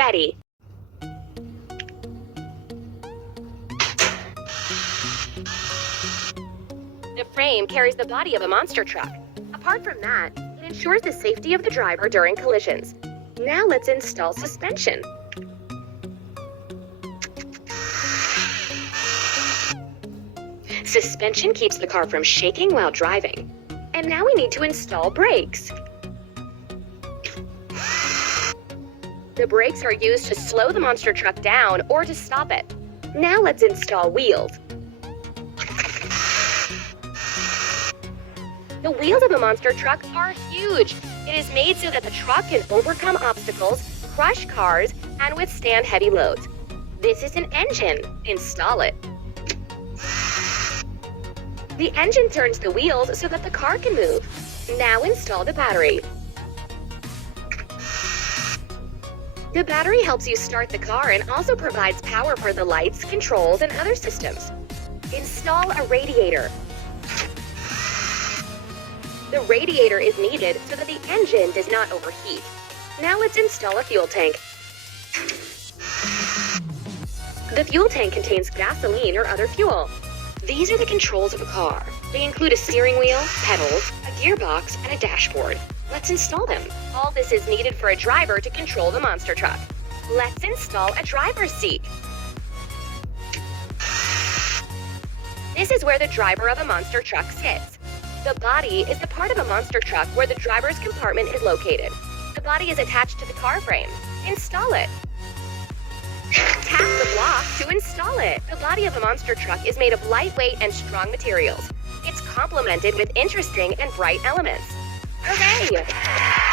ready. The frame carries the body of a monster truck. Apart from that, it ensures the safety of the driver during collisions. Now let's install suspension. Suspension keeps the car from shaking while driving. And now we need to install brakes. The brakes are used to slow the monster truck down or to stop it. Now let's install wheels. The wheels of a monster truck are huge. It is made so that the truck can overcome obstacles, crush cars, and withstand heavy loads. This is an engine. Install it. The engine turns the wheels so that the car can move. Now install the battery. The battery helps you start the car and also provides power for the lights, controls, and other systems. Install a radiator. The radiator is needed so that the engine does not overheat. Now let's install a fuel tank. The fuel tank contains gasoline or other fuel. These are the controls of a car. They include a steering wheel, pedals, a gearbox, and a dashboard. Let's install them. All this is needed for a driver to control the monster truck. Let's install a driver's seat. This is where the driver of a monster truck sits. The body is the part of a monster truck where the driver's compartment is located. The body is attached to the car frame. Install it. Tap the block to install it. The body of a monster truck is made of lightweight and strong materials. It's complemented with interesting and bright elements. Hooray!